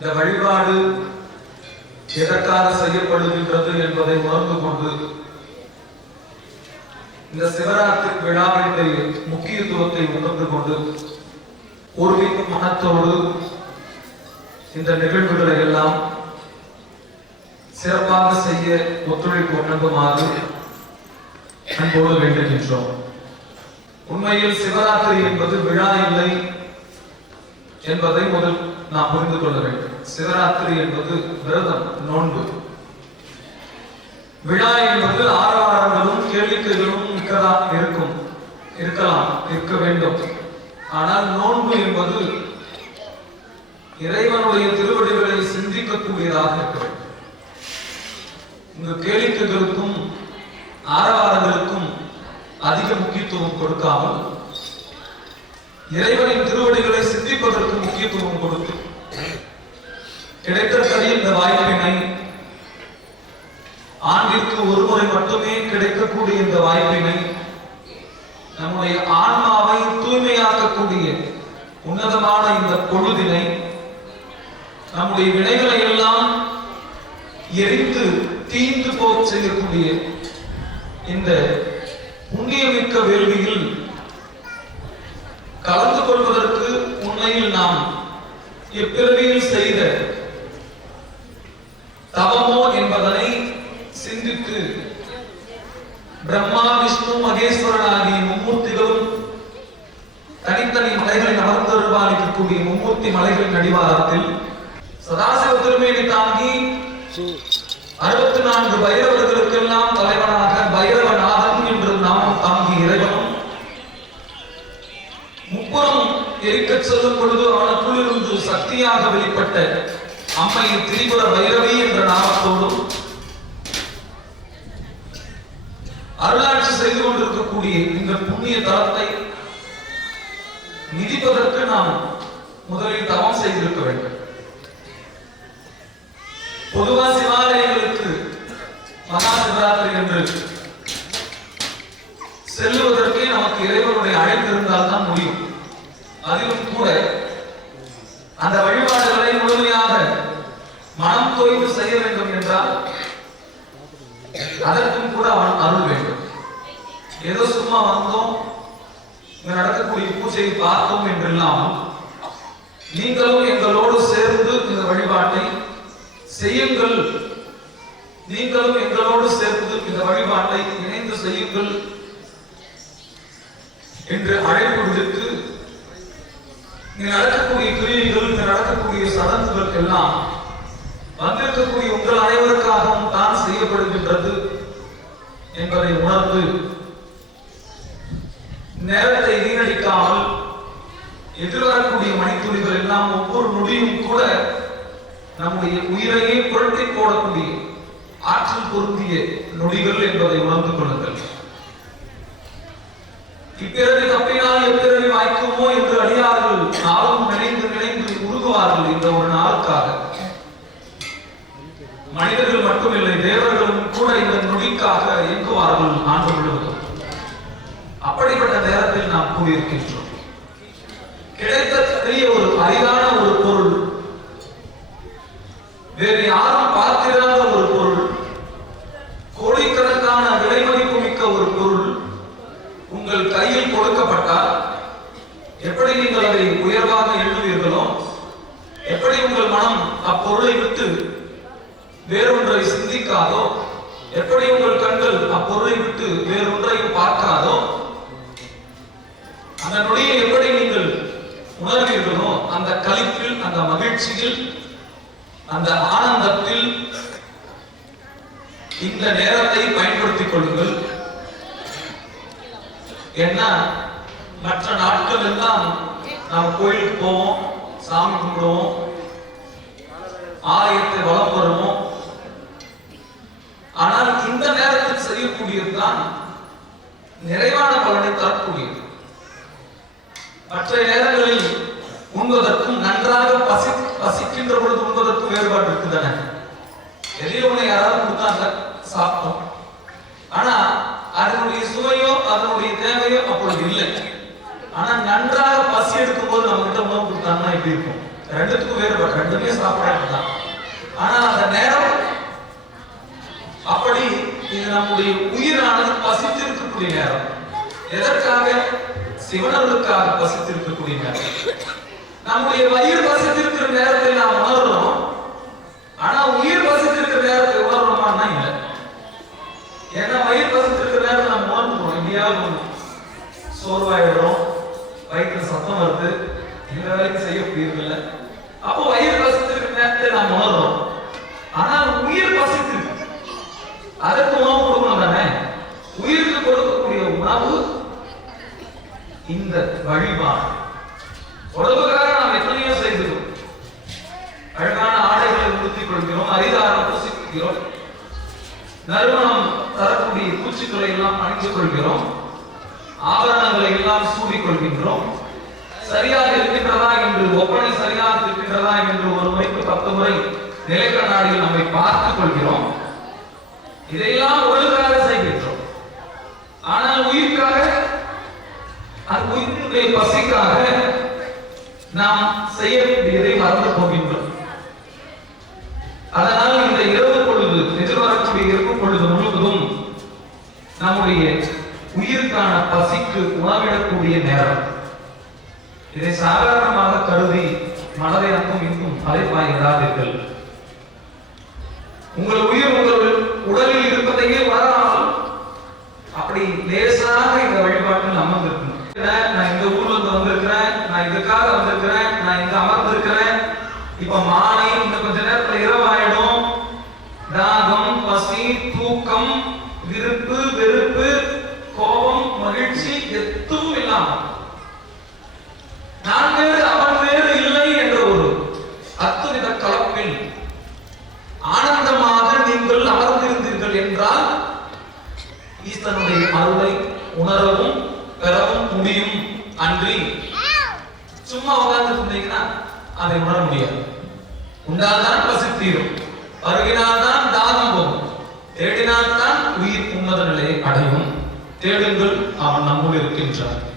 இந்த வழிபாடு எதற்காக செய்யப்படுகின்றது என்பதை உணர்ந்து கொண்டு இந்த சிவராத்திரி விழாவினுடைய முக்கியத்துவத்தை உணர்ந்து கொண்டு பூர்வீக மனத்தோடு இந்த நிகழ்வுகளை எல்லாம் சிறப்பாக செய்ய ஒத்துழைப்பு வழங்குமாறு அன்போடு வேண்டுகின்றோம். உண்மையில் சிவராத்திரி என்பது விழா இல்லை என்பதை முதல் நாம் புரிந்து கொள்ள வேண்டும். சிவராத்திரி என்பது விரதம் நோன்பு. விழா என்பது ஆரவாரங்களும் கேளிக்கைகளும் இருக்கலாம் இருக்கும் இருக்கலாம் இருக்க வேண்டும். ஆனால் நோன்பு என்பது இறைவனுடைய திருவடிகளை சிந்திக்கக்கூடியதாக இருக்க வேண்டும். இந்த கேளிக்கைகளுக்கும் ஆரவாரங்களுக்கும் அதிக முக்கியத்துவம் கொடுக்காமல் இறைவனின் திருவடிகளை சிந்திப்பதற்கு முக்கியத்துவம் கொடுத்து கிடைக்கக்கூடிய இந்த வாய்ப்பினை ஆண்டிற்கு ஒருமுறை மட்டுமே கிடைக்கக்கூடிய இந்த வாய்ப்பினை நம்முடைய ஆன்மாவை தூய்மையாக்கக்கூடிய உன்னதமான இந்த பொழுதினை நம்முடைய வினைகளை எல்லாம் எரித்து தீந்து போக செய்யக்கூடிய இந்த புண்ணியமிக்க வேள்வியில் கலந்து கொள்வதற்கு உண்மையில் நாம் இப்பிறவியில் செய்த பிரம்மா விஷ்ணு மகேஸ்வரன் ஆகிய மும்மூர்த்திகளும் தனித்தனி மலைகளில் அமர்ந்தருள்பாலிக்கக்கூடிய மும்மூர்த்தி மலைகளின் அடிவாரத்தில் சதாசிவ திருமேனி தாங்கி அறுபத்தி நான்கு பைரவர்களுக்கெல்லாம் தலைவனாக பைரவநாதன் என்று நாமம் தாங்கிய இறைவனும் முப்புறம் எரிக்க செல்லும் பொழுது அவனுக்குள்ளிருந்து சக்தியாக வெளிப்பட்ட அம்மையின் திரிபுர பைரவி என்ற நாமத்தோடும் அருளாட்சி செய்து கொண்டிருக்கக்கூடிய இந்த புண்ணிய தளத்தை மிதிப்பதற்கு நாம் முதலில் தவம் செய்திருக்க வேண்டும். பொதுவா சிவாலயங்களுக்கு மகா சிவராத்திரி என்று செல்லுவதற்கே நமக்கு இறைவனுடைய அழைப்பு இருந்தால்தான் முடியும். அதிலும் கூட அந்த வழிபாடுகளை முழுமையாக மனம் தோய்வு செய்ய வேண்டும் என்றால் அதற்கு கூட அவன் அருள் வேண்டும் ஏதோ சும்மா வந்தோம். இங்க நடக்கக்கூடிய பூஜையை பார்த்தோம் என்றெல்லாம் நீங்களும் எங்களோடு சேர்ந்து இந்த வழிபாட்டை செய்யுங்கள். நீங்களும் எங்களோடு சேர்ந்து இந்த வழிபாட்டை இணைந்து செய்யுங்கள் என்று அழைப்பு விடுத்து நடக்கக்கூடிய கிரியைகள் நடக்கக்கூடிய சடங்குகள் எல்லாம் வந்திருக்கக்கூடிய உங்கள் அனைவருக்காகவும் தான் செய்யப்படுகின்றது என்பதை உணர்ந்து நேரத்தை வீணடிக்காமல் எதிர்வரக்கூடிய மணித்துளிகள் எல்லாம் ஒவ்வொரு நொடியும் கூட நம்முடைய உயிரையே புரட்டி போடக்கூடிய ஆற்றல் பொருந்திய நொடிகள் என்பதை உணர்ந்து கொள்ளுங்கள். இப்பிறவி தப்பினால் எப்பிறவி வாய்க்குமோ என்று அடியார்கள் நாளும் நினைந்து நினைந்து உருகுவார்கள் இந்த ஒரு நாளுக்காக. கொண்டிருக்கின்றோம். நாம் ஒரு அரிதான ஒரு பொருள். வேறு யாரும் பார்த்திராத ஒரு பொருள். கோடிக்கணக்கான விலை மதிப்பு மிக்க ஒரு பொருள் உங்கள் கையில் கொடுக்கப்பட்டால் எப்படி நீங்கள் அதை உயர்வாக எழுதுவீர்களோ எப்படி உங்கள் மனம் அப்பொருளை விட்டு வேறொன்றை சிந்திக்காதோ எப்படி உங்கள் கண்கள் அப்பொருளை விட்டு வேறொன்றையும் பார்க்க தன்னுடைய எப்படி நீங்கள் உணர்வீர்களோ அந்த கழிப்பில் அந்த மகிழ்ச்சியில் அந்த ஆனந்தத்தில் இந்த நேரத்தை பயன்படுத்திக் கொள்ளுங்கள். ஏன்னா மற்ற நாட்கள் எல்லாம் நாம் கோயிலுக்கு போவோம் சாமி கும்பிடுவோம் ஆலயத்தை வளம் வருவோம். ஆனால் இந்த நேரத்தில் செய்யக்கூடியதுதான் நிறைவான பலனை தரக்கூடியது. மற்ற நேரங்களில் உண்பதற்கும் நன்றாக பசி பசிக்கின்ற பொழுது உண்பதற்கும் வேறுபாடு இருக்குதானே எதையோ யாராவது கொடுத்தாங்க சாப்பிட்டோம். ஆனா அதனுடைய சுவையோ அதனுடைய தேவையோ அப்பொழுது இல்லை. ஆனா நன்றாக பசி எடுக்கும் போது நம்ம கிட்ட உணவு கொடுத்தாங்கன்னா எப்படி இருக்கும்? ரெண்டுத்துக்கும் வேறுபாடு. ரெண்டுமே சாப்பிடறது தான் ஆனா அந்த நேரம் அப்படி இது நம்முடைய உயிரானது பசித்திருக்கக்கூடிய நேரம். எதற்காக? சிவனர்களுக்காக வசித்திருக்கக்கூடிய நம்முடைய வயிறு வசித்திருக்கிற நேரத்தை நாம் உணர்றோம். ஆனா உயிர் வசித்திருக்கிற நேரத்தை உணர்றோமான்னா இல்லை. ஏன்னா வயிறு வசித்திருக்கிற நேரத்தை நம்ம உணர்ந்துருவோம் எங்கேயாவது சோர்வாயிடுறோம். வயிற்றுல சத்தம் வருது. இந்த வேலைக்கு செய்ய முடியறதில்ல. அப்போ வயிறு வசித்திருக்கிற நேரத்தை நாம் உணர்றோம். ஆனால் உயிர் வசித்திருக்கு. அதற்கு உணவு கொடுக்கணும் தானே உயிருக்கு கொடுக்கக்கூடிய உணவு இந்த வழிபாடு. உடம்புக்காக நாம் எத்தனையோ செய்கிறோம் அழகான ஆடைகளை உடுத்திக் கொள்கிறோம் அரிதாரம் பூசிக்கிறோம் நறுமணம் தரக்கூடிய பூச்சிக்களை எல்லாம் அணிந்து கொள்கிறோம். ஆபரணங்களை எல்லாம் சூடிக்கொள்கின்றோம் சரியாக இருக்கின்றதா என்று ஒப்பனை சரியாக இருக்கின்றதா என்று ஒரு முறைக்கு பத்து முறை நிலைக்கண்ணாடியில் நம்மை பார்த்துக் கொள்கிறோம். இதையெல்லாம் ஒழுங்காக செய்கின்றோம். ஆனால் உயிருக்காக உயிர்களுடைய பசிக்காக நாம் செய்ய வேண்டியதை மறந்து போகின்றோம். அதனால் இந்த இரவு பொழுது எதிர்வரக்கூடிய இரவு பொழுது முழுவதும் நம்முடைய உயிருக்கான பசிக்கு உணவிடக்கூடிய நேரம். இதை சாதாரணமாக கருதி மனதை அங்கும் இங்கும் அலைப்பாய்கிறார்கள் உங்கள் உயிர் வந்திருக்கிறேன் நான் இந்த ஊர்ல இருந்து வந்திருக்கிறேன் நான் இதுக்காக வந்திருக்கிறேன் நான் இங்க அமர்ந்திருக்கிறேன். இப்ப மாலையும் இந்த கொஞ்ச நேரத்துல இரவாயிடும் தாகம் பசி தூக்கம் விருப்பு வெறுப்பு கோபம் மகிழ்ச்சி எதுவும் இல்லாமல் நான் வேறு அவன் வேறு இல்லை என்ற ஒரு அத்துவித கலப்பில் ஆனந்தமாக நீங்கள் அமர்ந்திருந்தீர்கள் என்றால் ஈஸ்வரனுடைய அருளை உணரவும் பெறவும் முடியும் அன்றி சும்மா உட்கார்ந்து இருந்தீங்கன்னா அதை உணர முடியாது. உண்டால்தான் பசி தீரும். பருகினால்தான் தாகம் போகும். தேடினால்தான் உயிர் உன்னத நிலையை அடையும். தேடுங்கள் அவன் நம்முள் இருக்கின்றான்.